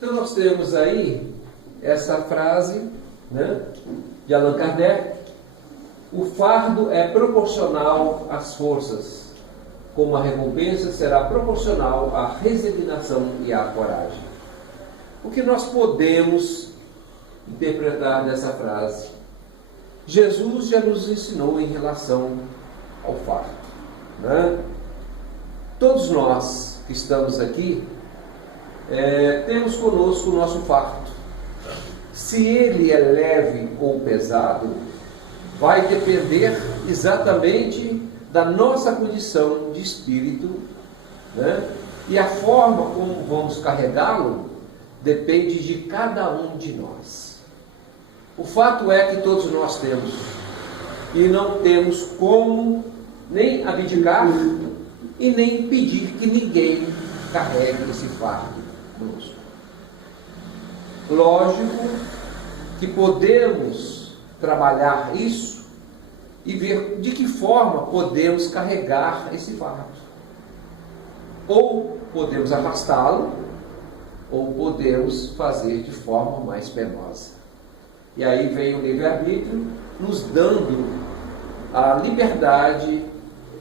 Então nós temos aí essa frase, né, de Allan Kardec: o fardo é proporcional às forças, como a recompensa será proporcional à resignação e à coragem. O que nós podemos interpretar dessa frase? Jesus já nos ensinou em relação ao fardo, né? Todos nós que estamos aqui temos conosco o nosso fardo. Se ele é leve ou pesado, vai depender exatamente da nossa condição de espírito, né? E a forma como vamos carregá-lo depende de cada um de nós. O fato é que todos nós temos, e não temos como nem abdicar e nem impedir que ninguém carregue esse fardo conosco. Lógico que podemos trabalhar isso e ver de que forma podemos carregar esse fardo. Ou podemos afastá-lo, ou podemos fazer de forma mais penosa. E aí vem o livre-arbítrio nos dando a liberdade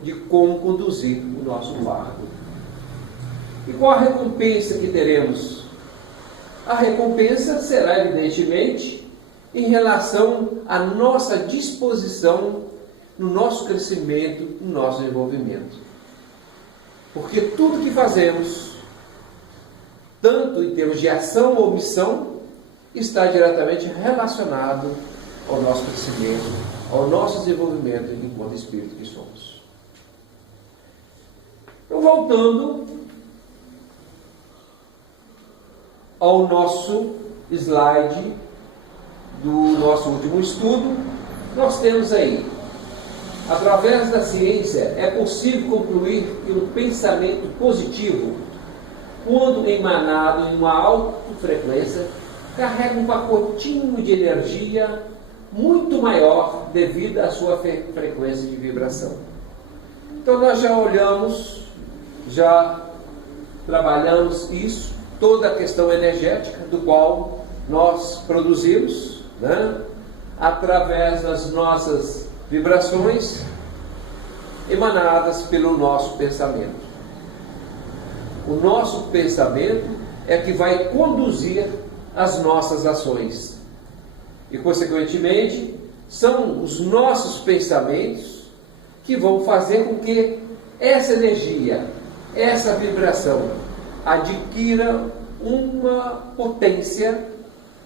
de como conduzir o nosso fardo. E qual a recompensa que teremos? A recompensa será, evidentemente, em relação à nossa disposição no nosso crescimento, no nosso desenvolvimento. Porque tudo que fazemos, tanto em termos de ação ou omissão, está diretamente relacionado ao nosso crescimento, ao nosso desenvolvimento enquanto espírito que somos. Então, voltando ao nosso slide do nosso último estudo, nós temos aí: através da ciência é possível concluir que o pensamento positivo, quando emanado em uma alta frequência, carrega um pacotinho de energia muito maior devido à sua frequência de vibração. Então nós já olhamos, já trabalhamos isso, toda a questão energética do qual nós produzimos, né, através das nossas vibrações emanadas pelo nosso pensamento. O nosso pensamento é que vai conduzir as nossas ações. E, consequentemente, são os nossos pensamentos que vão fazer com que essa energia, essa vibração, adquira uma potência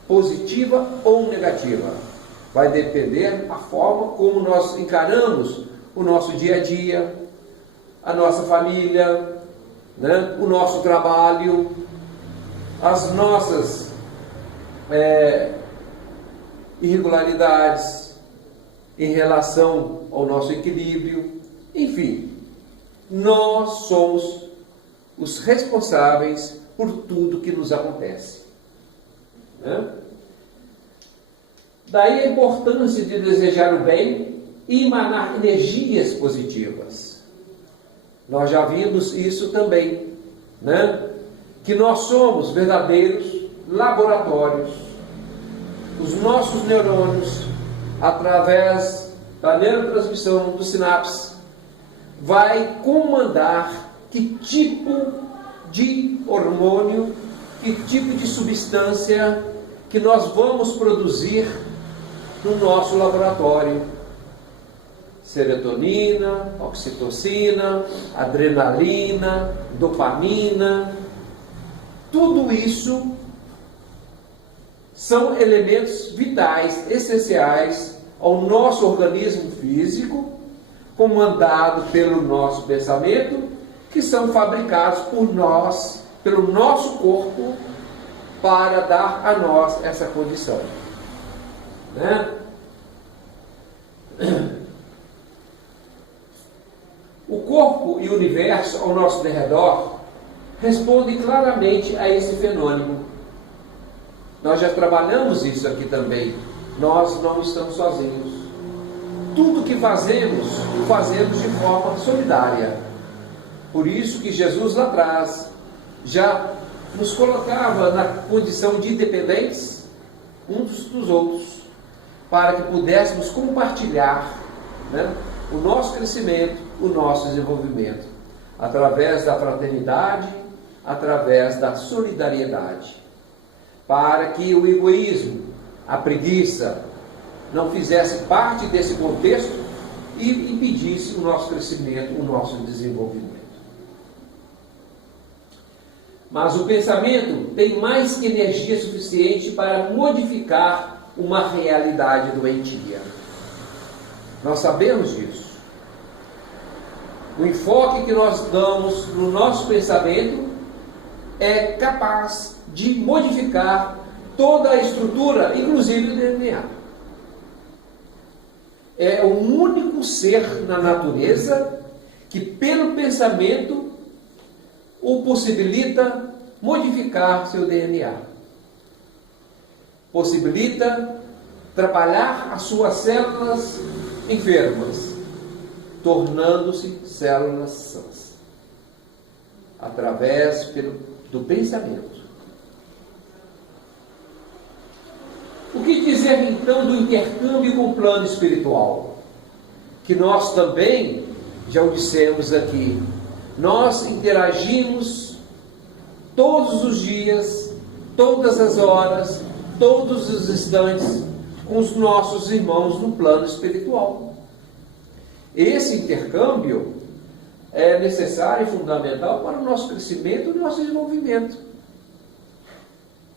positiva ou negativa. Vai depender da forma como nós encaramos o nosso dia a dia, a nossa família, né, o nosso trabalho, as nossas irregularidades em relação ao nosso equilíbrio. Enfim, nós somos os responsáveis por tudo que nos acontece, né? Daí a importância de desejar o bem e emanar energias positivas. Nós já vimos isso também, né? Que nós somos verdadeiros laboratórios. Os nossos neurônios, através da neurotransmissão dos sinapses, vai comandar que tipo de hormônio, que tipo de substância que nós vamos produzir no nosso laboratório. Serotonina, oxitocina, adrenalina, dopamina, tudo isso são elementos vitais, essenciais ao nosso organismo físico, comandado pelo nosso pensamento, que são fabricados por nós, pelo nosso corpo, para dar a nós essa condição, né? O corpo e o universo ao nosso redor respondem claramente a esse fenômeno. Nós já trabalhamos isso aqui também. Nós não estamos sozinhos. Tudo que fazemos, fazemos de forma solidária. Por isso que Jesus lá atrás já nos colocava na condição de independentes uns dos outros, para que pudéssemos compartilhar, né, o nosso crescimento, o nosso desenvolvimento, através da fraternidade, através da solidariedade, para que o egoísmo, a preguiça, não fizesse parte desse contexto e impedisse o nosso crescimento, o nosso desenvolvimento. Mas o pensamento tem mais que energia suficiente para modificar uma realidade doentia. Nós sabemos disso. O enfoque que nós damos no nosso pensamento é capaz de modificar toda a estrutura, inclusive o DNA. É o único ser na natureza que, pelo pensamento, o possibilita modificar seu DNA. Possibilita trabalhar as suas células enfermas, tornando-se células sãs, através do pensamento. O que dizer então do intercâmbio com o plano espiritual? Que nós também, já o dissemos aqui, nós interagimos todos os dias, todas as horas, todos os instantes com os nossos irmãos no plano espiritual. Esse intercâmbio é necessário e fundamental para o nosso crescimento e o nosso desenvolvimento.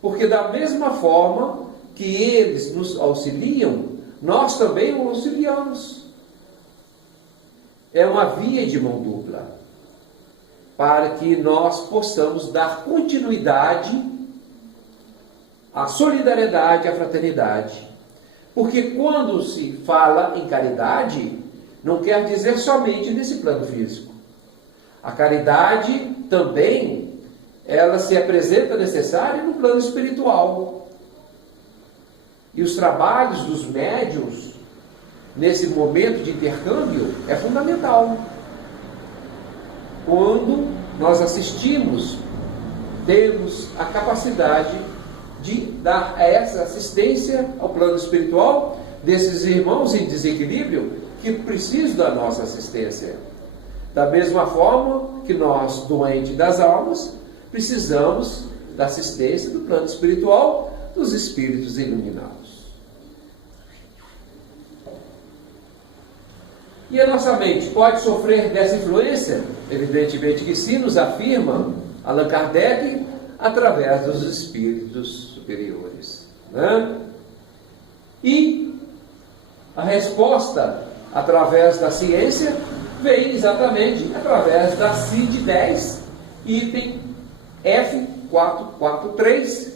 Porque da mesma forma que eles nos auxiliam, nós também o auxiliamos. É uma via de mão dupla, para que nós possamos dar continuidade à solidariedade, à fraternidade. Porque quando se fala em caridade, não quer dizer somente nesse plano físico. A caridade também, ela se apresenta necessária no plano espiritual. E os trabalhos dos médiuns, nesse momento de intercâmbio, é fundamental. Quando nós assistimos, temos a capacidade de dar essa assistência ao plano espiritual desses irmãos em desequilíbrio que precisam da nossa assistência. Da mesma forma que nós, doentes das almas, precisamos da assistência do plano espiritual dos espíritos iluminados. E a nossa mente pode sofrer dessa influência? Evidentemente que sim, nos afirma Allan Kardec, através dos espíritos superiores, né? E a resposta, através da ciência, vem exatamente através da CID-10, item F443,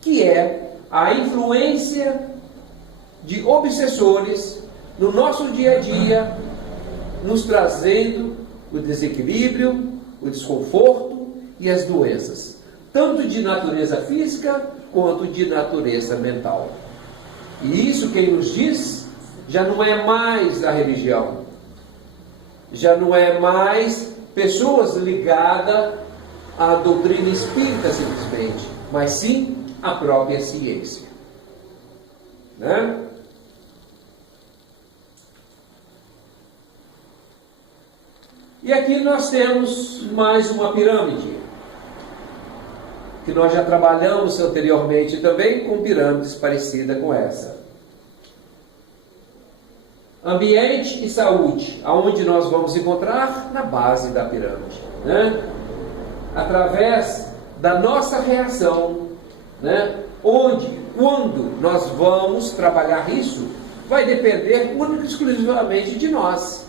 que é a influência de obsessores no nosso dia a dia, nos trazendo o desequilíbrio, o desconforto e as doenças, tanto de natureza física quanto de natureza mental. E isso quem nos diz já não é mais a religião, já não é mais pessoas ligadas à doutrina espírita simplesmente, mas sim a própria ciência, né? E aqui nós temos mais uma pirâmide, que nós já trabalhamos anteriormente também com pirâmides parecidas com essa. Ambiente e saúde, aonde nós vamos encontrar? Na base da pirâmide, né? Através da nossa reação, né? Onde, quando nós vamos trabalhar isso, vai depender única e exclusivamente de nós.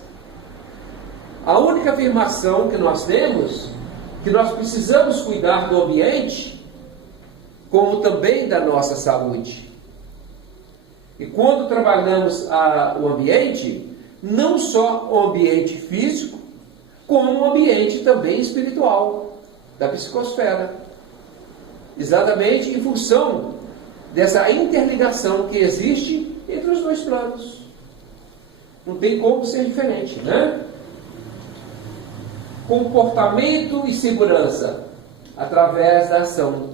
A única afirmação que nós temos, que nós precisamos cuidar do ambiente, como também da nossa saúde. E quando trabalhamos o ambiente, não só o ambiente físico, como o ambiente também espiritual, da psicosfera. Exatamente em função dessa interligação que existe entre os dois planos. Não tem como ser diferente, né? Comportamento e segurança. através da ação.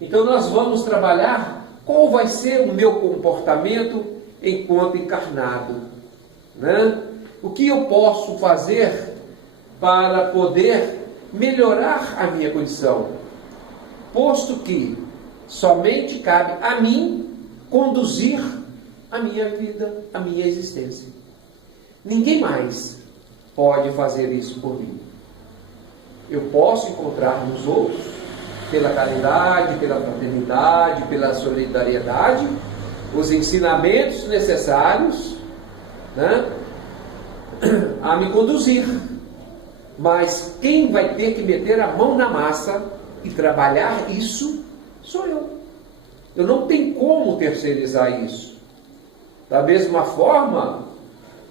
Então nós vamos trabalhar qual vai ser o meu comportamento enquanto encarnado, né? O que eu posso fazer para poder melhorar a minha condição, posto que somente cabe a mim conduzir a minha vida, a minha existência. Ninguém mais pode fazer isso por mim. Eu posso encontrar nos outros, pela caridade, pela fraternidade, pela solidariedade, os ensinamentos necessários, né, a me conduzir. Mas quem vai ter que meter a mão na massa e trabalhar isso sou eu. Eu não tenho como terceirizar isso. Da mesma forma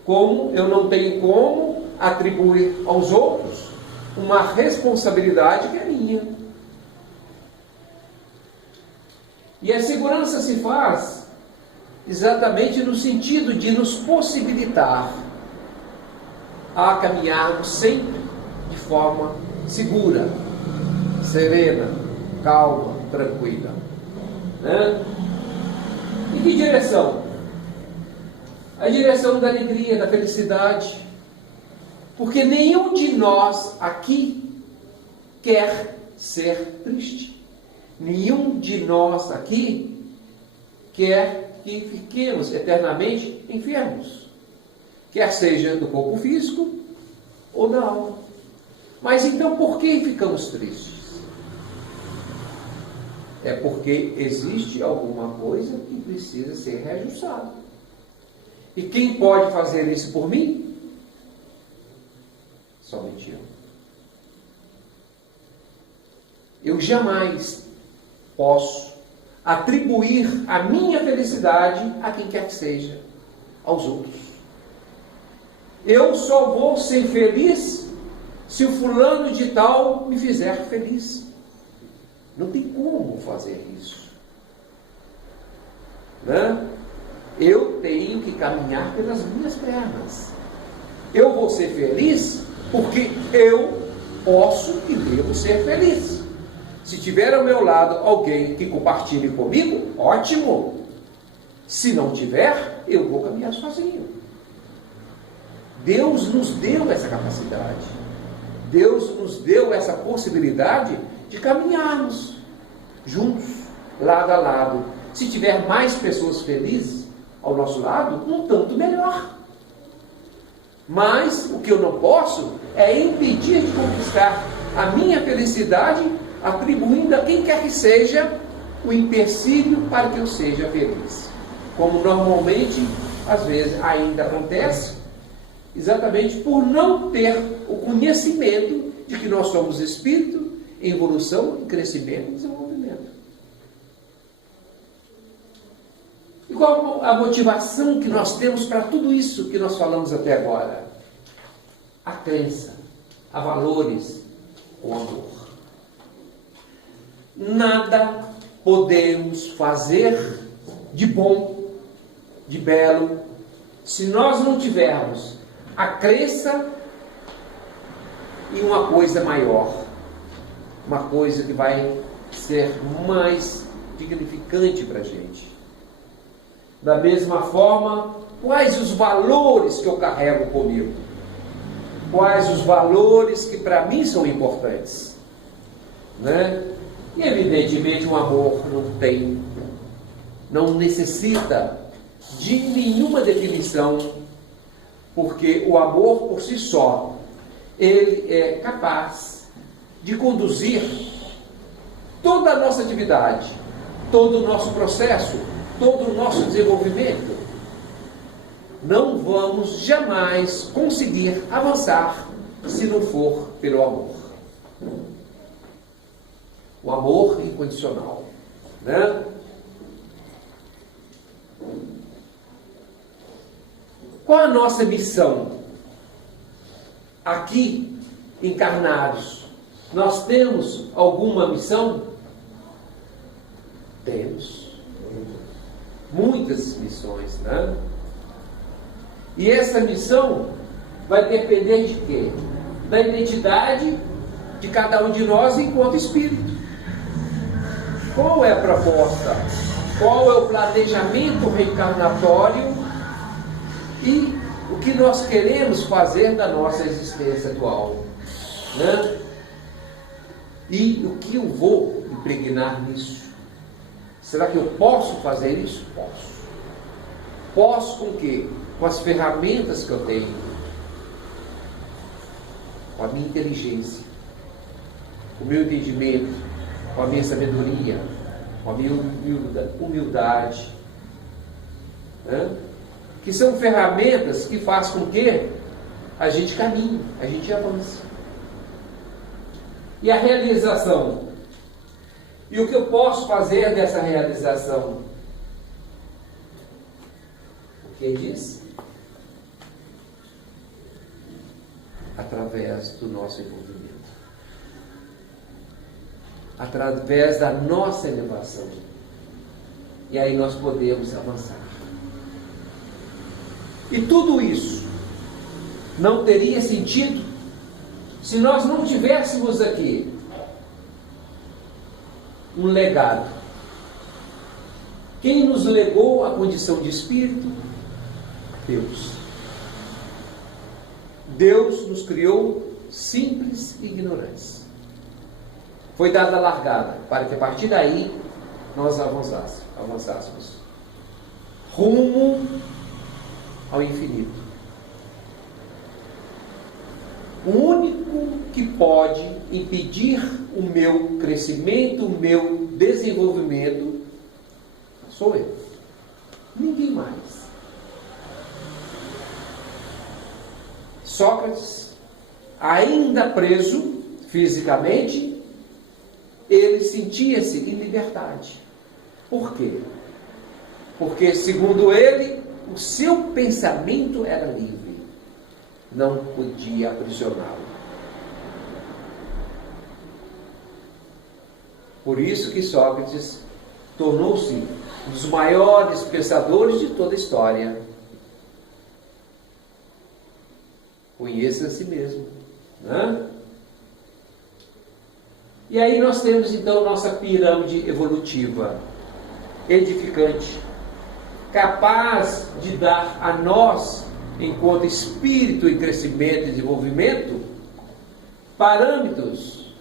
como eu não tenho como atribuir aos outros uma responsabilidade que é minha. E a segurança se faz exatamente no sentido de nos possibilitar a caminharmos sempre de forma segura, serena, calma, tranquila, né? Em que direção? A direção da alegria, da felicidade, porque nenhum de nós aqui quer ser triste. Nenhum de nós aqui quer que fiquemos eternamente enfermos, quer seja do corpo físico ou da alma. Mas então por que ficamos tristes? É porque existe alguma coisa que precisa ser reajustada. E quem pode fazer isso por mim? Somente eu. Eu jamais posso atribuir a minha felicidade a quem quer que seja, aos outros. Eu só vou ser feliz se o fulano de tal me fizer feliz. Não tem como fazer isso, né? Eu tenho que caminhar pelas minhas pernas. Eu vou ser feliz porque eu posso e devo ser feliz. Se tiver ao meu lado alguém que compartilhe comigo, ótimo. Se não tiver, eu vou caminhar sozinho. Deus nos deu essa capacidade. Deus nos deu essa possibilidade de caminharmos juntos, lado a lado. Se tiver mais pessoas felizes ao nosso lado, um tanto melhor. Mas o que eu não posso é impedir de conquistar a minha felicidade, atribuindo a quem quer que seja o empecilho para que eu seja feliz. Como normalmente, às vezes, ainda acontece, exatamente por não ter o conhecimento de que nós somos espírito em evolução, em crescimento e desenvolvimento. E qual a motivação que nós temos para tudo isso que nós falamos até agora? A crença, a valores, o amor. Nada podemos fazer de bom, de belo, se nós não tivermos a crença em uma coisa maior, uma coisa que vai ser mais dignificante para a gente. Da mesma forma, quais os valores que eu carrego comigo? Quais os valores que para mim são importantes? Né? E evidentemente o amor não necessita de nenhuma definição, porque o amor por si só, ele é capaz de conduzir toda a nossa atividade, todo o nosso processo, todo o nosso desenvolvimento. Não vamos jamais conseguir avançar se não for pelo amor. O amor incondicional, né? Qual a nossa missão? Aqui, encarnados, nós temos alguma missão? Temos. Muitas missões, né? E essa missão vai depender de quê? Da identidade de cada um de nós enquanto espírito. Qual é a proposta? Qual é o planejamento reencarnatório e o que nós queremos fazer da nossa existência atual, né? E o que eu vou impregnar nisso? Será que eu posso fazer isso? Posso. Posso com o quê? Com as ferramentas que eu tenho, com a minha inteligência, com o meu entendimento, com a minha sabedoria, com a minha humildade, né? Que são ferramentas que fazem com que a gente caminhe, a gente avance. E a realização? E o que eu posso fazer dessa realização? O que diz? Através do nosso envolvimento. Através da nossa elevação. E aí nós podemos avançar. E tudo isso não teria sentido se nós não tivéssemos aqui um legado. Quem nos legou a condição de espírito? Deus. Deus nos criou simples e ignorantes. Foi dada a largada para que a partir daí nós avançássemos rumo ao infinito. O único que pode impedir o meu crescimento, o meu desenvolvimento, sou eu. Ninguém mais. Sócrates, ainda preso fisicamente, ele sentia-se em liberdade. Por quê? Porque, segundo ele, o seu pensamento era livre. Não podia aprisioná-lo. Por isso que Sócrates tornou-se um dos maiores pensadores de toda a história. Conheça a si mesmo, né? E aí nós temos então nossa pirâmide evolutiva, edificante, capaz de dar a nós, enquanto espírito em crescimento e desenvolvimento, parâmetros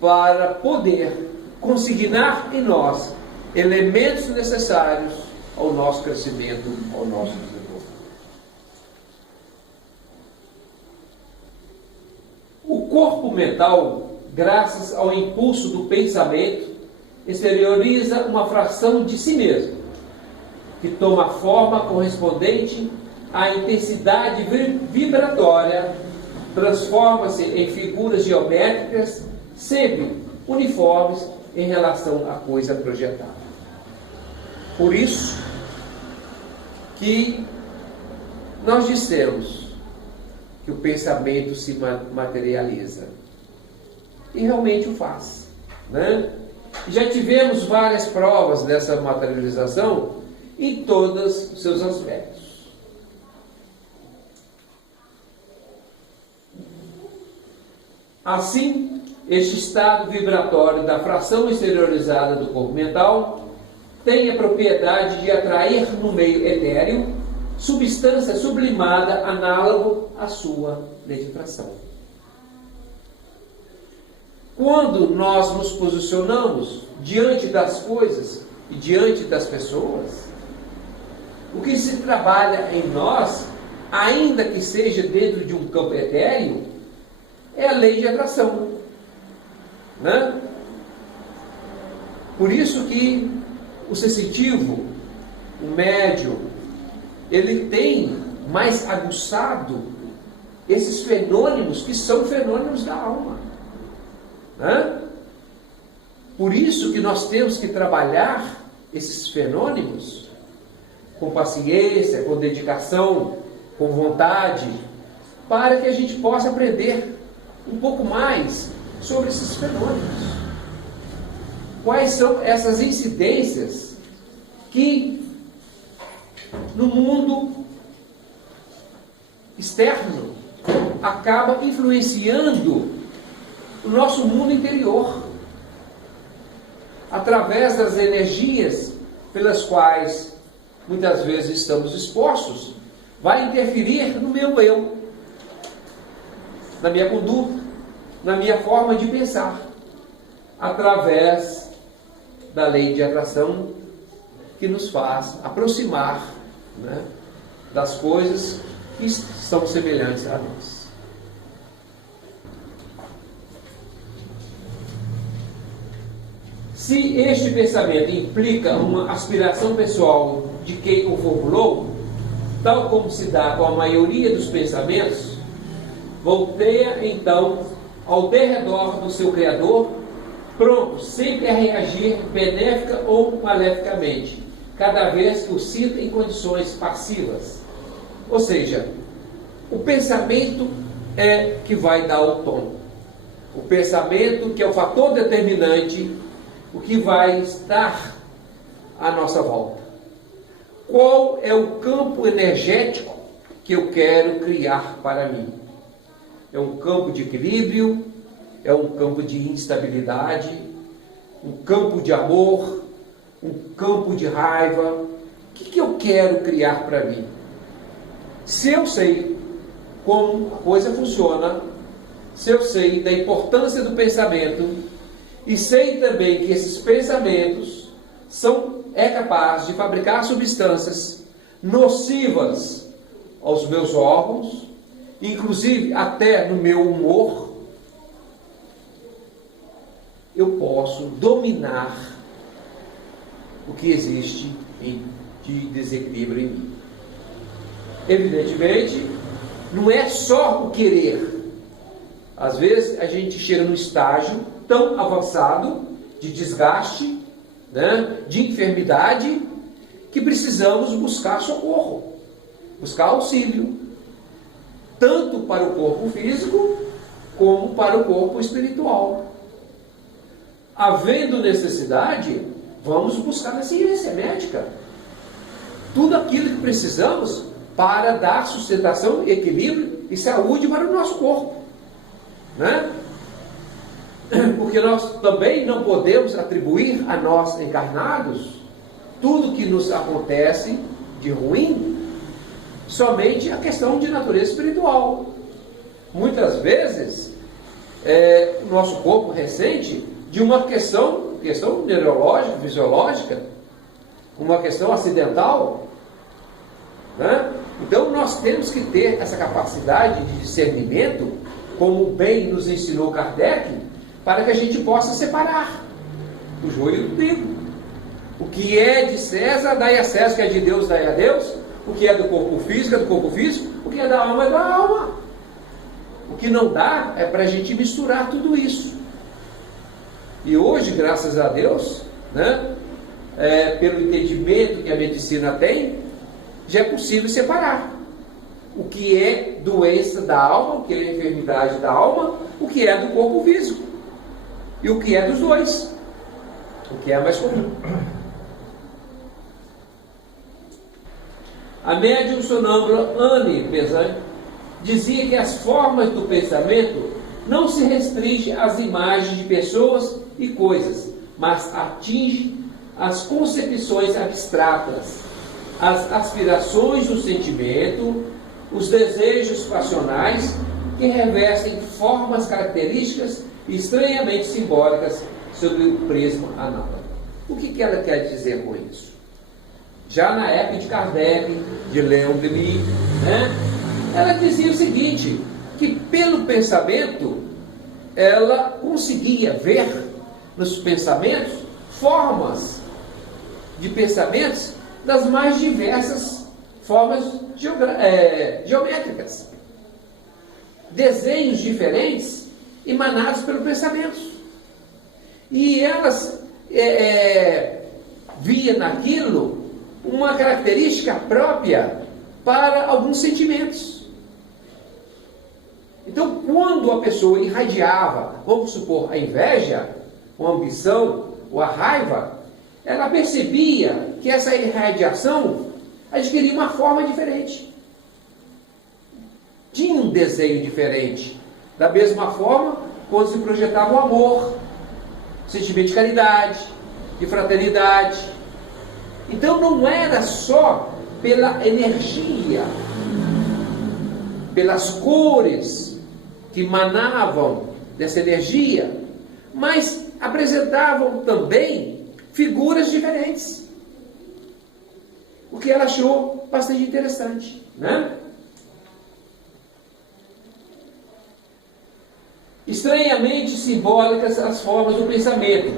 para poder consignar em nós elementos necessários ao nosso crescimento, ao nosso desenvolvimento. O corpo mental, graças ao impulso do pensamento, exterioriza uma fração de si mesmo, que toma forma correspondente à intensidade vibratória, transforma-se em figuras geométricas sempre uniformes em relação à coisa projetada. Por isso que nós dissemos que o pensamento se materializa. E realmente o faz, né? Já tivemos várias provas dessa materialização em todos os seus aspectos. Assim, este estado vibratório da fração exteriorizada do corpo mental tem a propriedade de atrair no meio etéreo substância sublimada análogo à sua legislação. Quando nós nos posicionamos diante das coisas e diante das pessoas, o que se trabalha em nós, ainda que seja dentro de um campo etéreo, é a lei de atração, né? Por isso que o sensitivo, o médium, ele tem mais aguçado esses fenômenos que são fenômenos da alma, né? Por isso que nós temos que trabalhar esses fenômenos com paciência, com dedicação, com vontade, para que a gente possa aprender um pouco mais sobre esses fenômenos. Quais são essas incidências que no mundo externo acabam influenciando o nosso mundo interior, através das energias pelas quais muitas vezes estamos expostos, vai interferir no meu eu, na minha conduta, na minha forma de pensar, através da lei de atração que nos faz aproximar, né, das coisas que são semelhantes a nós. Se este pensamento implica uma aspiração pessoal de quem o formulou, tal como se dá com a maioria dos pensamentos, volteia então ao derredor do seu Criador, pronto sempre a reagir benéfica ou maleficamente, cada vez que o sinta em condições passivas. Ou seja, o pensamento é que vai dar o tom. O pensamento que é o fator determinante, o que vai estar à nossa volta. Qual é o campo energético que eu quero criar para mim? É um campo de equilíbrio? É um campo de instabilidade? Um campo de amor? Um campo de raiva? O que eu quero criar para mim? Se eu sei como a coisa funciona, se eu sei da importância do pensamento, e sei também que esses pensamentos é capaz de fabricar substâncias nocivas aos meus órgãos, inclusive até no meu humor, eu posso dominar o que existe de desequilíbrio em mim. Evidentemente, não é só o querer. Às vezes a gente chega num estágio tão avançado de desgaste, né, de enfermidade, que precisamos buscar socorro, buscar auxílio, tanto para o corpo físico como para o corpo espiritual. Havendo necessidade, vamos buscar na ciência médica tudo aquilo que precisamos para dar sustentação, equilíbrio e saúde para o nosso corpo, né? Porque nós também não podemos atribuir a nós encarnados tudo que nos acontece de ruim somente a questão de natureza espiritual. Muitas vezes o nosso corpo ressente de uma questão neurológica, fisiológica, uma questão acidental, né? Então nós temos que ter essa capacidade de discernimento, como bem nos ensinou Kardec, para que a gente possa separar o joio do trigo. O que é de César, dai a César, o que é de Deus, dai a Deus. O que é do corpo físico, é do corpo físico. O que é da alma, é da alma. O que não dá é para a gente misturar tudo isso. E hoje, graças a Deus, né, pelo entendimento que a medicina tem, já é possível separar o que é doença da alma, o que é enfermidade da alma, o que é do corpo físico. E o que é dos dois, o que é mais comum. A médium sonâmbula Anne Besant dizia que as formas do pensamento não se restringem às imagens de pessoas e coisas, mas atinge as concepções abstratas, as aspirações do sentimento, os desejos passionais que revestem formas características estranhamente simbólicas sobre o prisma análogo. O que ela quer dizer com isso? Já na época de Kardec, de Leon Denis, né, ela dizia o seguinte, que pelo pensamento ela conseguia ver nos pensamentos formas de pensamentos das mais diversas formas geométricas, desenhos diferentes emanados pelo pensamento. E elas via naquilo uma característica própria para alguns sentimentos. Então, quando a pessoa irradiava, vamos supor, a inveja, ou a ambição, ou a raiva, ela percebia que essa irradiação adquiria uma forma diferente. Tinha um desenho diferente. Da mesma forma, quando se projetava o amor, o sentimento de caridade, de fraternidade. Então não era só pela energia, pelas cores que emanavam dessa energia, mas apresentavam também figuras diferentes. O que ela achou bastante interessante, né? Estranhamente simbólicas as formas do pensamento.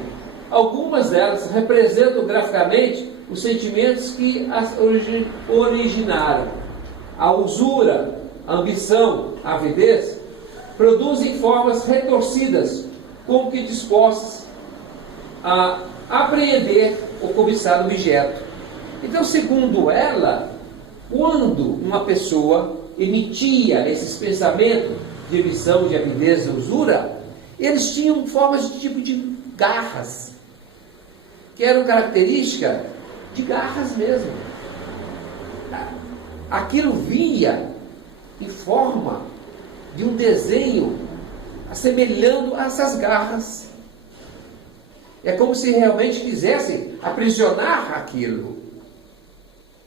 Algumas delas representam graficamente os sentimentos que as originaram. A usura, a ambição, a avidez, produzem formas retorcidas, como que dispostas a apreender ou cobiçar o objeto. Então, segundo ela, quando uma pessoa emitia esses pensamentos de ambição, de avidez, de usura, eles tinham formas de tipo de garras, que eram características de garras mesmo. Aquilo vinha em forma de um desenho assemelhando a essas garras. É como se realmente quisessem aprisionar aquilo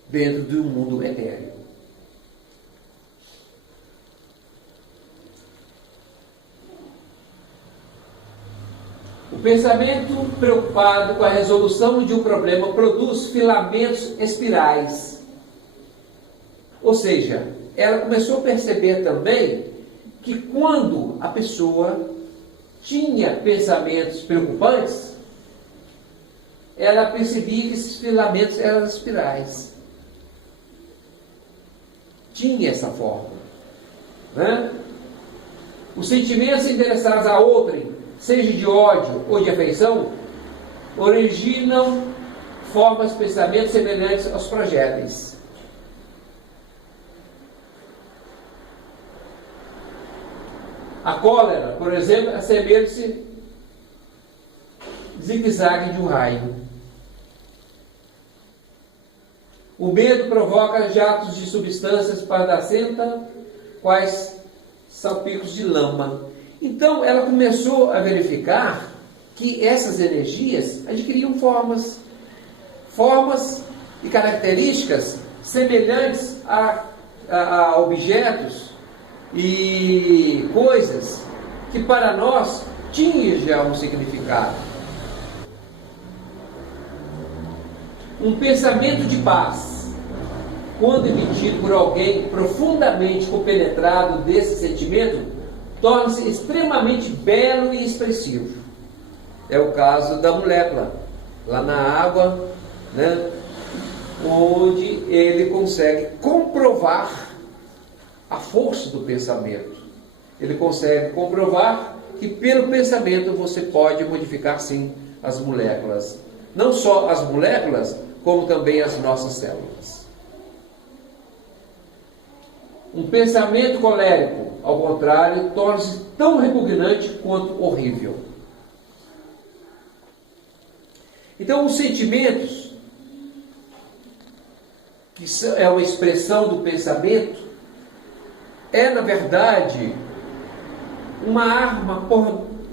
dentro de um mundo etéreo. O pensamento preocupado com a resolução de um problema produz filamentos espirais. Ou seja, ela começou a perceber também que quando a pessoa tinha pensamentos preocupantes, ela percebia que esses filamentos eram espirais. Tinha essa forma, né? Os sentimentos interessados a outrem, seja de ódio ou de afeição, originam formas de pensamento semelhantes aos projéteis. A cólera, por exemplo, assemelha-se zigue-zague de um raio. O medo provoca jatos de substâncias espardacentas, quais salpicos de lama. Então, ela começou a verificar que essas energias adquiriam formas e características semelhantes a objetos e coisas que para nós tinham já um significado. Um pensamento de paz, quando emitido por alguém profundamente compenetrado desse sentimento, torna-se extremamente belo e expressivo. É o caso da molécula, lá na água, né, onde ele consegue comprovar a força do pensamento. Ele consegue comprovar que pelo pensamento você pode modificar sim as moléculas. Não só as moléculas, como também as nossas células. Um pensamento colérico, ao contrário, torna-se tão repugnante quanto horrível. Então, os sentimentos, que é uma expressão do pensamento, é, na verdade, uma arma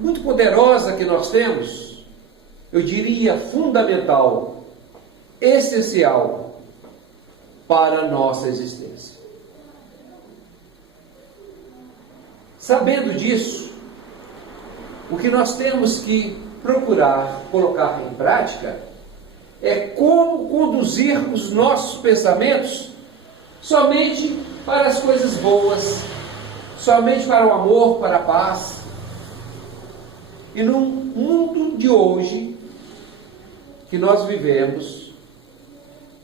muito poderosa que nós temos, eu diria fundamental, essencial para a nossa existência. Sabendo disso, o que nós temos que procurar colocar em prática é como conduzir os nossos pensamentos somente para as coisas boas, somente para o amor, para a paz. E no mundo de hoje que nós vivemos,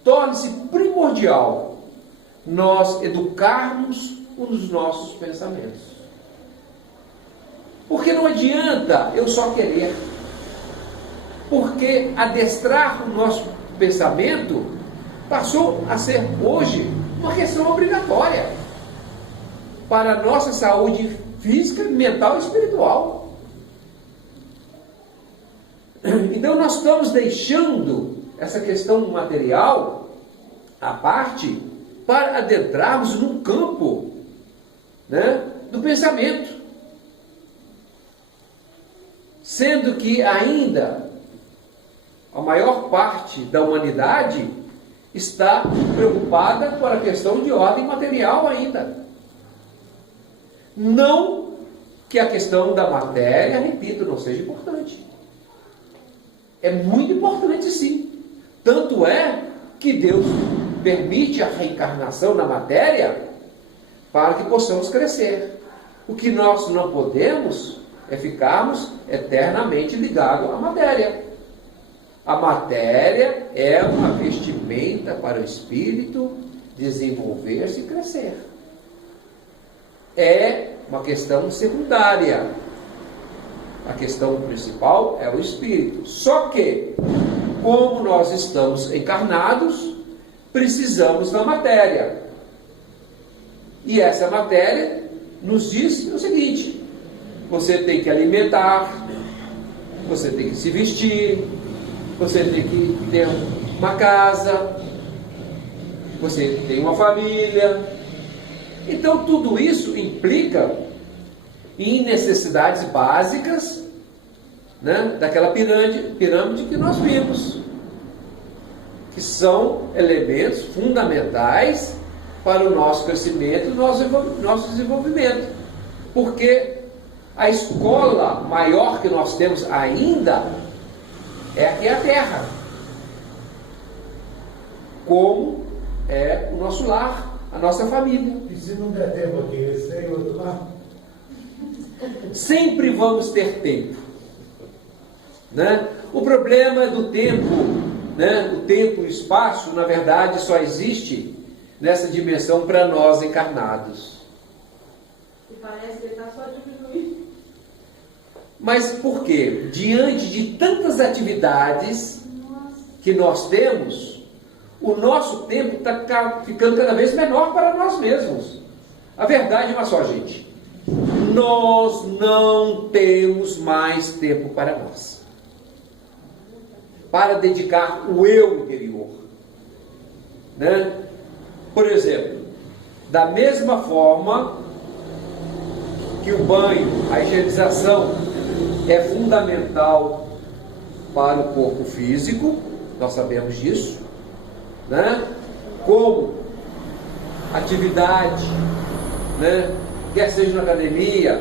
torna-se primordial nós educarmos os nossos pensamentos. Porque não adianta eu só querer. Porque adestrar o nosso pensamento passou a ser hoje uma questão obrigatória para a nossa saúde física, mental e espiritual. Então nós estamos deixando essa questão material à parte para adentrarmos no campo, né, do pensamento. Sendo que ainda a maior parte da humanidade está preocupada com a questão de ordem material ainda. Não que a questão da matéria, repito, não seja importante. É muito importante sim. Tanto é que Deus permite a reencarnação na matéria para que possamos crescer. O que nós não podemos é ficarmos eternamente ligados à matéria. A matéria é uma vestimenta para o espírito desenvolver-se e crescer. É uma questão secundária. A questão principal é o espírito. Só que, como nós estamos encarnados, precisamos da matéria. E essa matéria nos diz o seguinte: você tem que alimentar, você tem que se vestir, você tem que ter uma casa, você tem uma família. Então tudo isso implica em necessidades básicas, né, daquela pirâmide que nós vimos, que são elementos fundamentais para o nosso crescimento e o nosso desenvolvimento. Porque a escola maior que nós temos ainda é aqui a Terra, como é o nosso lar, a nossa família. E se não der tempo aqui, esse aí, outro lá? Sempre vamos ter tempo, né? O problema do tempo, né? O tempo e o espaço, na verdade, só existe nessa dimensão para nós encarnados. E parece que ele está só diminuindo. Mas por quê? Diante de tantas atividades que nós temos, o nosso tempo está ficando cada vez menor para nós mesmos. A verdade é uma só, gente. Nós não temos mais tempo para nós, para dedicar o eu interior, né? Por exemplo, da mesma forma que o banho, a higienização é fundamental para o corpo físico, nós sabemos disso, né? Como atividade, né? Quer seja na academia,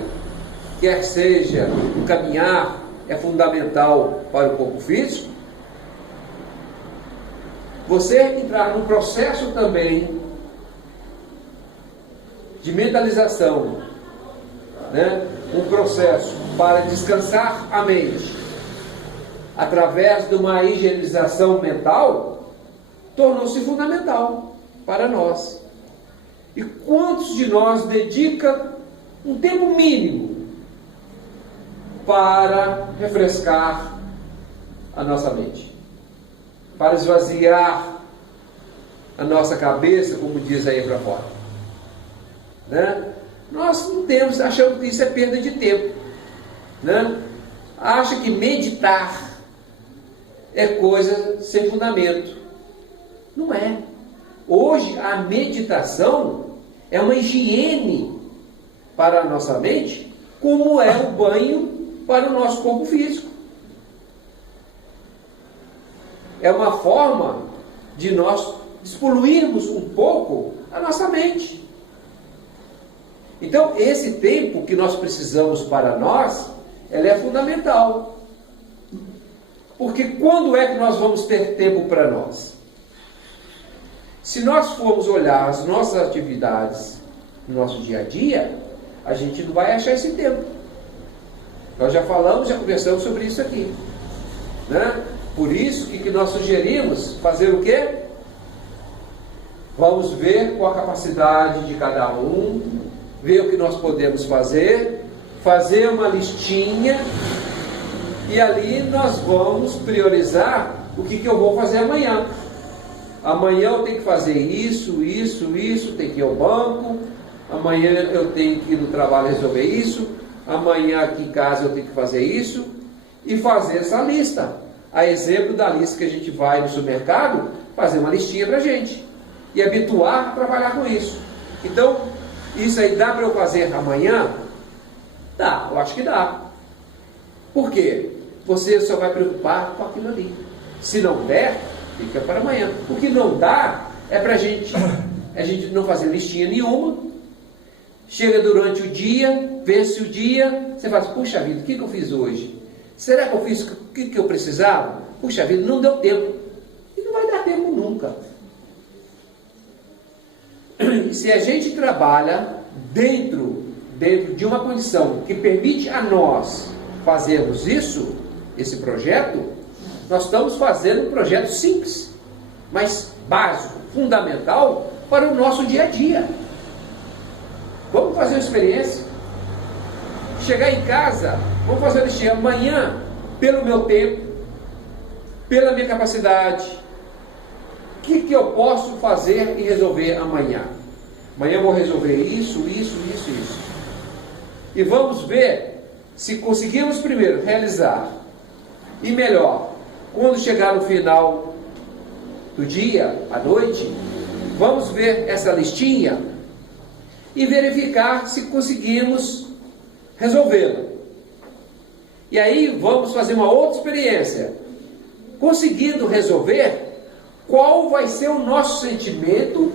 quer seja no caminhar, é fundamental para o corpo físico. Você entrar num processo também de mentalização, né? Um processo para descansar a mente através de uma higienização mental, tornou-se fundamental para nós. E quantos de nós dedica um tempo mínimo para refrescar a nossa mente, para esvaziar a nossa cabeça, como diz aí para fora, né? Nós não temos, achamos que isso é perda de tempo, né? Acha que meditar é coisa sem fundamento. Não é. Hoje a meditação é uma higiene para a nossa mente, como é o banho para o nosso corpo físico. É uma forma de nós despoluirmos um pouco a nossa mente. Então, esse tempo que nós precisamos para nós, ele é fundamental. Porque quando é que nós vamos ter tempo para nós? Se nós formos olhar as nossas atividades no nosso dia a dia, a gente não vai achar esse tempo. Nós já falamos, já conversamos sobre isso aqui, né? Por isso que nós sugerimos fazer o quê? Vamos ver qual a capacidade de cada um, ver o que nós podemos fazer uma listinha, e ali nós vamos priorizar o que eu vou fazer amanhã. Amanhã eu tenho que fazer isso, tenho que ir ao banco, amanhã eu tenho que ir no trabalho resolver isso, amanhã aqui em casa eu tenho que fazer isso, e fazer essa lista. A exemplo da lista que a gente vai no supermercado, fazer uma listinha para a gente, e habituar a trabalhar com isso. Então, isso aí dá para eu fazer amanhã? Dá, eu acho que dá. Por quê? Você só vai preocupar com aquilo ali. Se não der, fica para amanhã. O que não dá é para a gente não fazer listinha nenhuma. Chega durante o dia, vence o dia, você fala, puxa vida, o que eu fiz hoje? Será que eu fiz o que eu precisava? Puxa vida, não deu tempo. E não vai dar tempo nunca. E se a gente trabalha dentro de uma condição que permite a nós fazermos isso, esse projeto, nós estamos fazendo um projeto simples, mas básico, fundamental para o nosso dia a dia. Vamos fazer uma experiência. Chegar em casa, vamos fazer uma listinha. Amanhã, pelo meu tempo, pela minha capacidade, o que eu posso fazer e resolver amanhã? Amanhã eu vou resolver isso. E vamos ver se conseguimos primeiro realizar. E melhor, quando chegar no final do dia, à noite, vamos ver essa listinha e verificar se conseguimos resolvê-la. E aí vamos fazer uma outra experiência. Conseguindo resolver, qual vai ser o nosso sentimento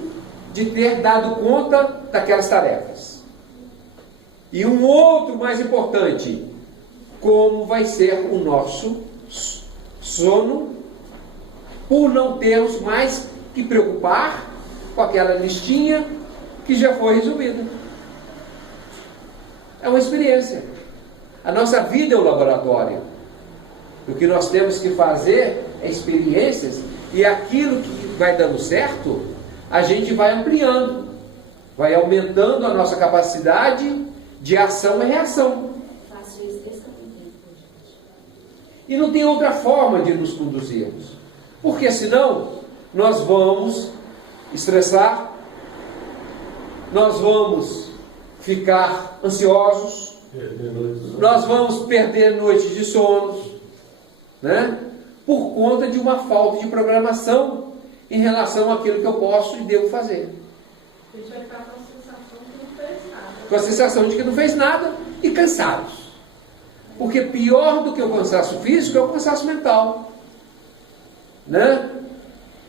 de ter dado conta daquelas tarefas? E um outro mais importante, como vai ser o nosso sono por não termos mais que preocupar com aquela listinha que já foi resolvida. É uma experiência. A nossa vida é um laboratório. O que nós temos que fazer é experiências, e aquilo que vai dando certo, a gente vai ampliando, vai aumentando a nossa capacidade de ação e reação. E não tem outra forma de nos conduzirmos, porque senão nós vamos estressar, nós vamos ficar ansiosos, nós vamos perder noites de sono, né? Por conta de uma falta de programação em relação àquilo que eu posso e devo fazer. A gente vai ficar com a sensação que não fez nada. Com a sensação de que não fez nada e cansados. Porque pior do que o cansaço físico é o cansaço mental, né?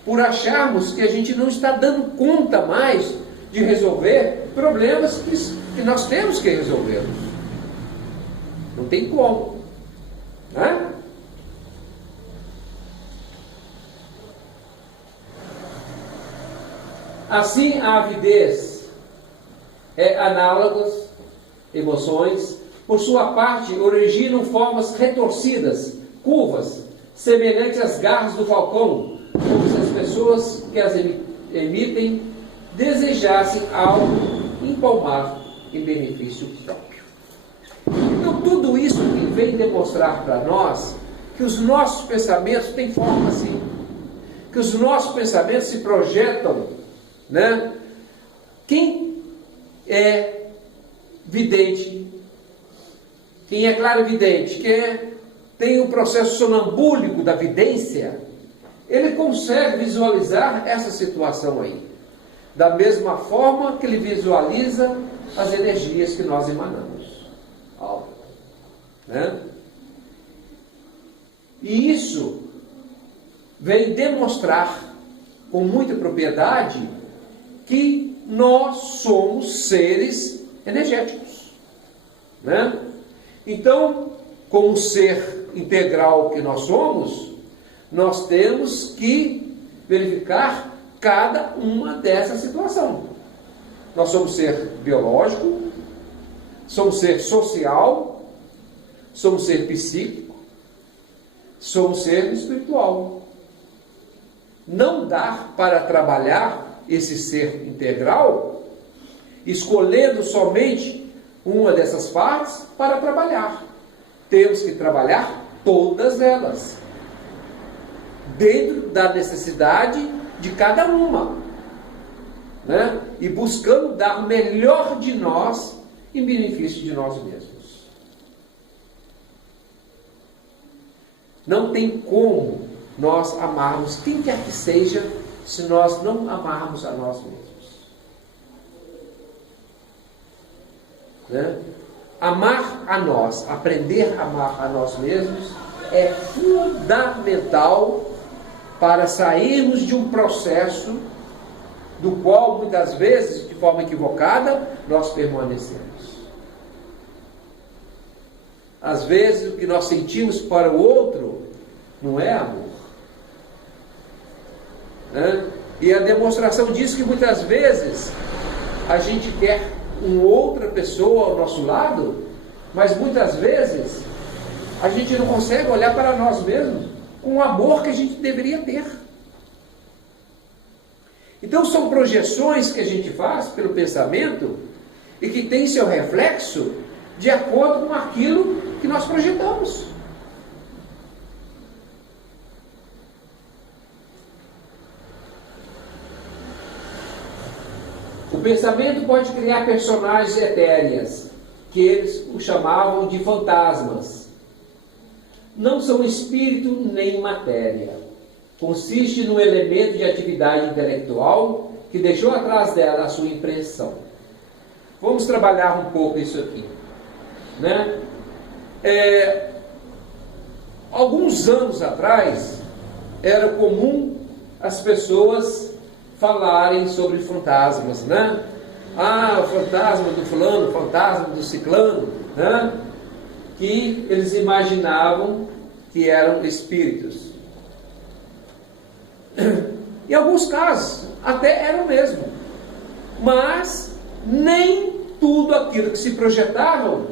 Por acharmos que a gente não está dando conta mais de resolver problemas que nós temos que resolver. Não tem como, né? Assim, a avidez é análoga, emoções, por sua parte, originam formas retorcidas, curvas, semelhantes às garras do falcão, como se as pessoas que as emitem desejassem algo empalmar em benefício próprio. Então, tudo isso que vem demonstrar para nós que os nossos pensamentos têm forma assim, que os nossos pensamentos se projetam, né? Quem é vidente, quem é clarividente, quem tem o processo sonambúlico da vidência, ele consegue visualizar essa situação aí, da mesma forma que ele visualiza as energias que nós emanamos, né? E isso vem demonstrar com muita propriedade que nós somos seres energéticos, né? Então, como ser integral que nós somos, nós temos que verificar cada uma dessas situações. Nós somos ser biológico, somos ser social, somos ser psíquico, somos ser espiritual. Não dá para trabalhar esse ser integral escolhendo somente uma dessas partes para trabalhar. Temos que trabalhar todas elas, dentro da necessidade de cada uma, né? E buscando dar o melhor de nós em benefício de nós mesmos. Não tem como nós amarmos quem quer que seja se nós não amarmos a nós mesmos, né? amar a nós, aprender a amar a nós mesmos, é fundamental para sairmos de um processo do qual, muitas vezes, de forma equivocada, nós permanecemos. Às vezes, o que nós sentimos para o outro não é amor. Né? E a demonstração disso que muitas vezes a gente quer uma outra pessoa ao nosso lado, mas muitas vezes a gente não consegue olhar para nós mesmos com o amor que a gente deveria ter. Então são projeções que a gente faz pelo pensamento e que tem seu reflexo de acordo com aquilo que nós projetamos. O pensamento pode criar personagens etéreas, que eles o chamavam de fantasmas. Não são espírito nem matéria. Consiste num elemento de atividade intelectual que deixou atrás dela a sua impressão. Vamos trabalhar um pouco isso aqui. Né? Alguns anos atrás, era comum as pessoas falarem sobre fantasmas, né? Ah, o fantasma do fulano, o fantasma do ciclano, né? Que eles imaginavam que eram espíritos. Em alguns casos, até eram mesmo. Mas nem tudo aquilo que se projetavam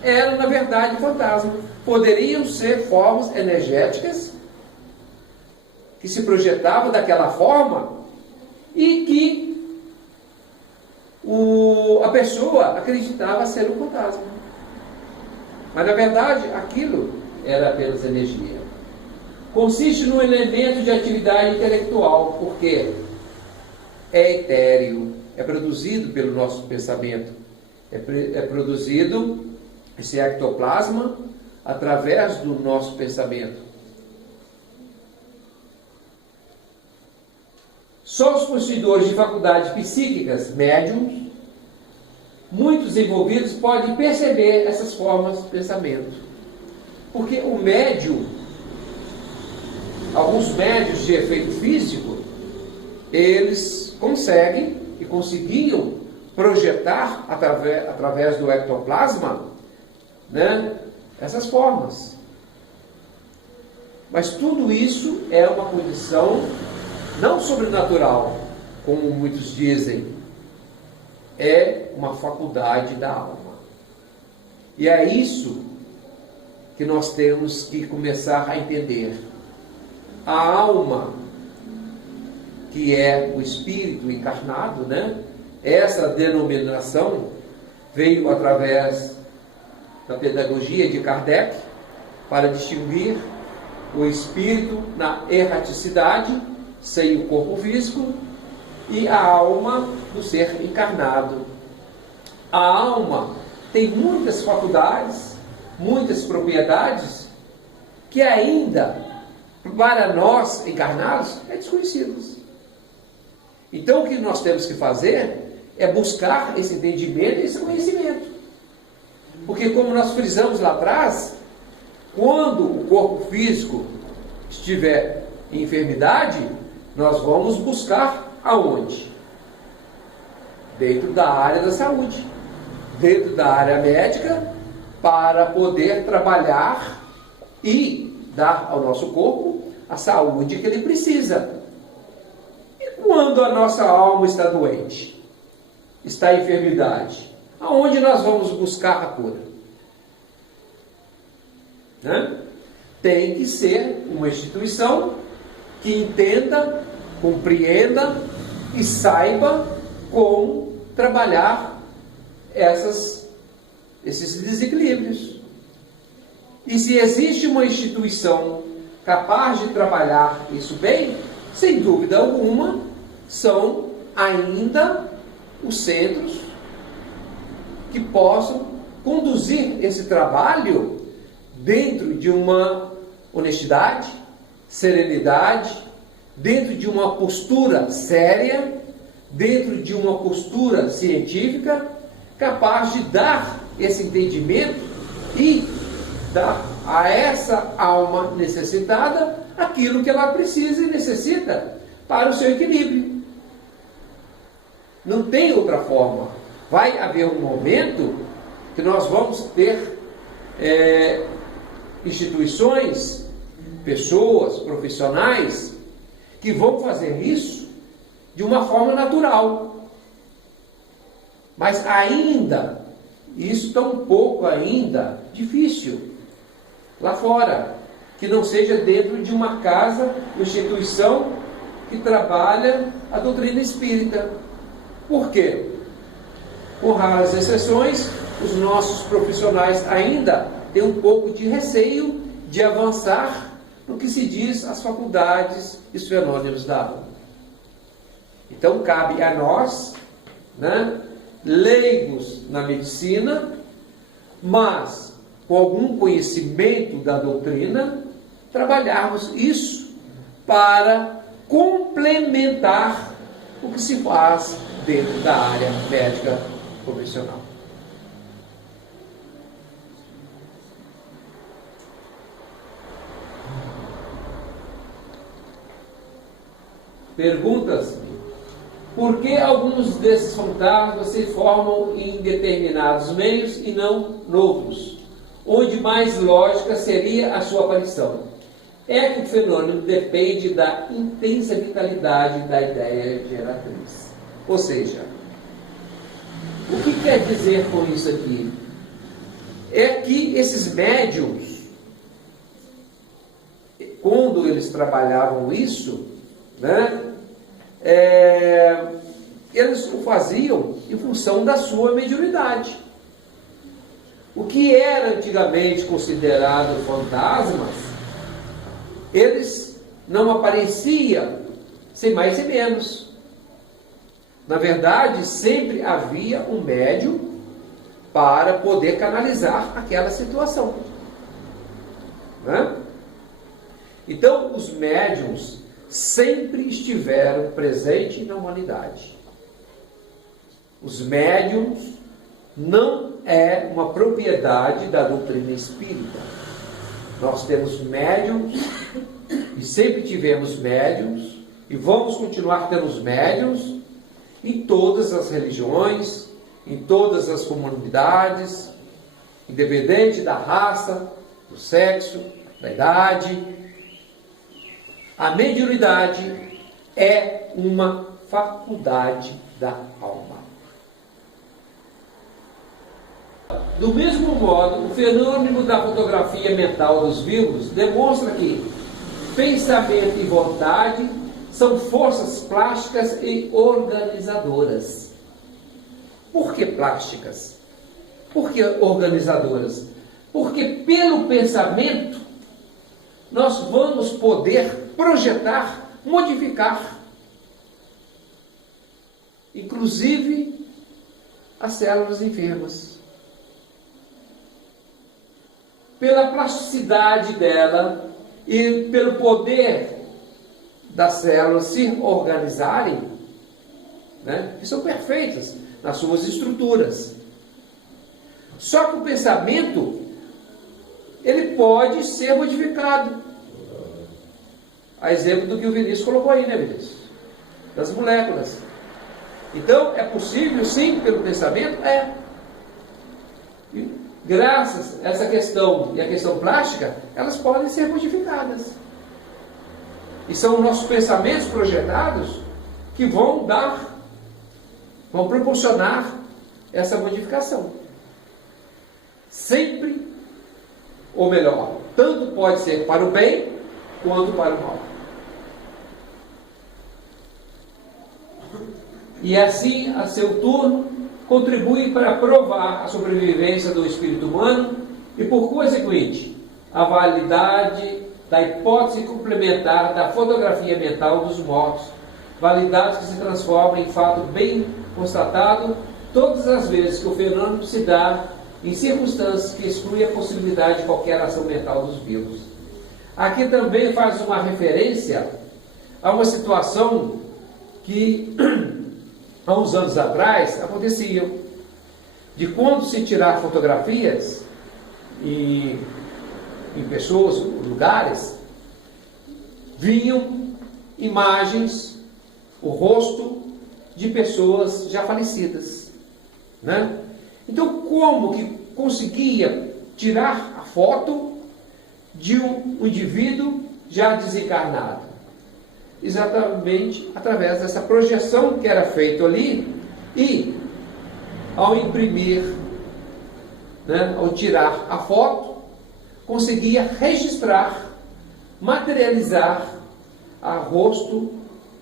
era, na verdade, fantasma. Poderiam ser formas energéticas que se projetavam daquela forma e que a pessoa acreditava ser um fantasma. Mas, na verdade, aquilo era apenas energia. Consiste num elemento de atividade intelectual, porque é etéreo, é produzido pelo nosso pensamento, é produzido esse ectoplasma através do nosso pensamento. Só os possuidores de faculdades psíquicas, médiums, muitos envolvidos, podem perceber essas formas de pensamento. Porque o médium, alguns médios de efeito físico, eles conseguem e conseguiam projetar através do ectoplasma, né, essas formas. Mas tudo isso é uma condição não sobrenatural, como muitos dizem, é uma faculdade da alma. E é isso que nós temos que começar a entender. A alma, que é o espírito encarnado, né? Essa denominação veio através da pedagogia de Kardec para distinguir o espírito na erraticidade, sem o corpo físico, e a alma do ser encarnado. A alma tem muitas faculdades, muitas propriedades, que ainda, para nós encarnados, é desconhecidos. Então o que nós temos que fazer é buscar esse entendimento e esse conhecimento. Porque, como nós frisamos lá atrás, quando o corpo físico estiver em enfermidade, nós vamos buscar aonde? Dentro da área da saúde, dentro da área médica, para poder trabalhar e dar ao nosso corpo a saúde que ele precisa. E quando a nossa alma está doente, está em enfermidade, aonde nós vamos buscar a cura? Né? Tem que ser uma instituição que entenda, compreenda e saiba como trabalhar esses desequilíbrios. E se existe uma instituição capaz de trabalhar isso bem, sem dúvida alguma, são ainda os centros que possam conduzir esse trabalho dentro de uma honestidade, serenidade, dentro de uma postura séria, dentro de uma postura científica, capaz de dar esse entendimento e dar a essa alma necessitada aquilo que ela precisa e necessita para o seu equilíbrio. Não tem outra forma. Vai haver um momento que nós vamos ter instituições, pessoas, profissionais que vão fazer isso de uma forma natural. Mas ainda, isso está um pouco ainda difícil lá fora, que não seja dentro de uma casa, instituição que trabalha a doutrina espírita. Por quê? Com raras exceções, os nossos profissionais ainda têm um pouco de receio de avançar no que se diz as faculdades e os fenômenos da alma. Então cabe a nós, né, leigos na medicina, mas com algum conhecimento da doutrina, trabalharmos isso para complementar o que se faz dentro da área médica profissional. Perguntas? Por que alguns desses fantasmas se formam em determinados meios e não noutros, onde mais lógica seria a sua aparição? É que o fenômeno depende da intensa vitalidade da ideia geratriz. Ou seja, o que quer dizer com isso aqui? É que esses médiums, quando eles trabalhavam isso, né, eles o faziam em função da sua mediunidade. O que era antigamente considerado fantasmas, eles não apareciam sem mais sem menos. Na verdade, sempre havia um médium para poder canalizar aquela situação, né? Então, os médiums sempre estiveram presentes na humanidade. Os médiums não é uma propriedade da doutrina espírita. Nós temos médiums e sempre tivemos médiums e vamos continuar tendo os médiums em todas as religiões, em todas as comunidades, independente da raça, do sexo, da idade. A mediunidade é uma faculdade da alma. Do mesmo modo, o fenômeno da fotografia mental dos vivos demonstra que pensamento e vontade são forças plásticas e organizadoras. Por que plásticas? Por que organizadoras? Porque pelo pensamento nós vamos poder projetar, modificar, inclusive as células enfermas. Pela plasticidade dela e pelo poder das células se organizarem, né, que são perfeitas nas suas estruturas. Só que o pensamento, ele pode ser modificado. A exemplo do que o Vinícius colocou aí, né, Vinícius? Das moléculas. Então, é possível, sim, pelo pensamento? É. E graças a essa questão e a questão plástica, elas podem ser modificadas. E são os nossos pensamentos projetados que vão proporcionar essa modificação. Sempre, ou melhor, tanto pode ser para o bem, quanto para o mal. E assim, a seu turno, contribui para provar a sobrevivência do espírito humano e, por conseguinte, a validade da hipótese complementar da fotografia mental dos mortos, validade que se transforma em fato bem constatado todas as vezes que o fenômeno se dá em circunstâncias que excluem a possibilidade de qualquer ação mental dos vivos. Aqui também faz uma referência a uma situação que há uns anos atrás acontecia. de quando se tirar fotografias em pessoas, lugares, vinham imagens, o rosto de pessoas já falecidas, né? Então, como que conseguia tirar a foto de um indivíduo já desencarnado? Exatamente através dessa projeção que era feita ali, e ao imprimir, né, ao tirar a foto, conseguia registrar, materializar a rosto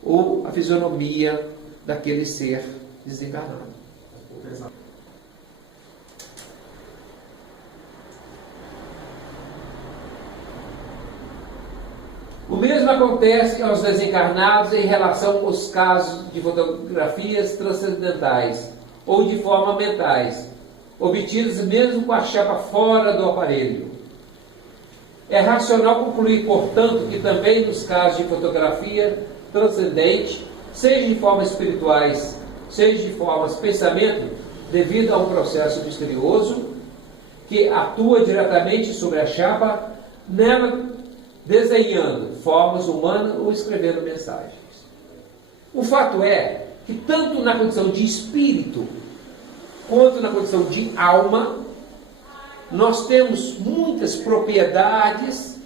ou a fisionomia daquele ser desencarnado. O mesmo acontece aos desencarnados em relação aos casos de fotografias transcendentais ou de forma mentais, obtidas mesmo com a chapa fora do aparelho. É racional concluir, portanto, que também nos casos de fotografia transcendente, seja de formas espirituais, seja de formas pensamento, devido a um processo misterioso que atua diretamente sobre a chapa, nela desenhando formas humanas ou escrevendo mensagens. O fato é que tanto na condição de espírito quanto na condição de alma, nós temos muitas propriedades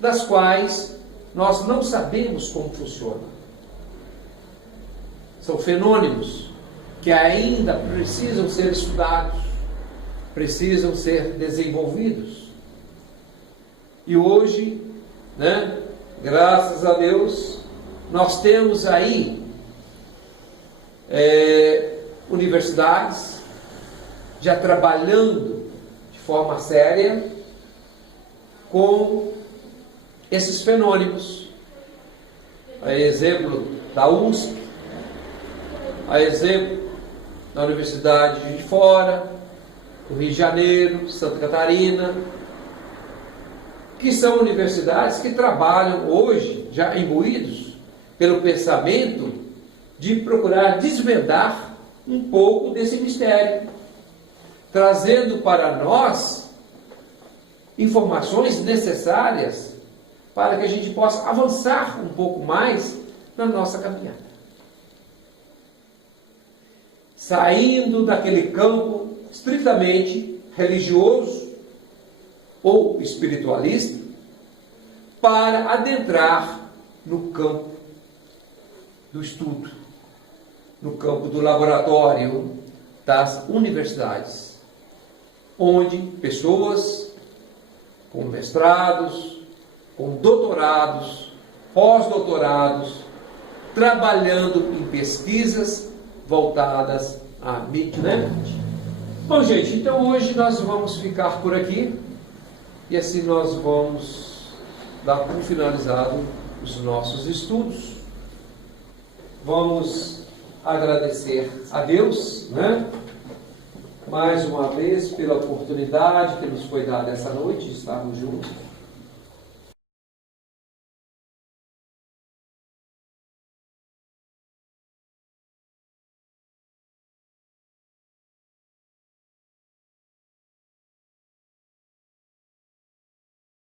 das quais nós não sabemos como funciona. São fenômenos que ainda precisam ser estudados, precisam ser desenvolvidos. E hoje, né, graças a Deus, nós temos aí universidades já trabalhando de forma séria com esses fenômenos. A exemplo da USP, a exemplo da Universidade de Fora, do Rio de Janeiro, Santa Catarina, que são universidades que trabalham hoje, já imbuídos pelo pensamento de procurar desvendar um pouco desse mistério, trazendo para nós informações necessárias para que a gente possa avançar um pouco mais na nossa caminhada. Saindo daquele campo estritamente religioso ou espiritualista, para adentrar no campo do estudo, no campo do laboratório das universidades, onde pessoas com mestrados, com doutorados, pós-doutorados, trabalhando em pesquisas voltadas à mediunidade. Bom, gente, então hoje nós vamos ficar por aqui e assim nós vamos dar por finalizado os nossos estudos. Vamos agradecer a Deus, né, mais uma vez pela oportunidade que nos foi dada essa noite de estarmos juntos.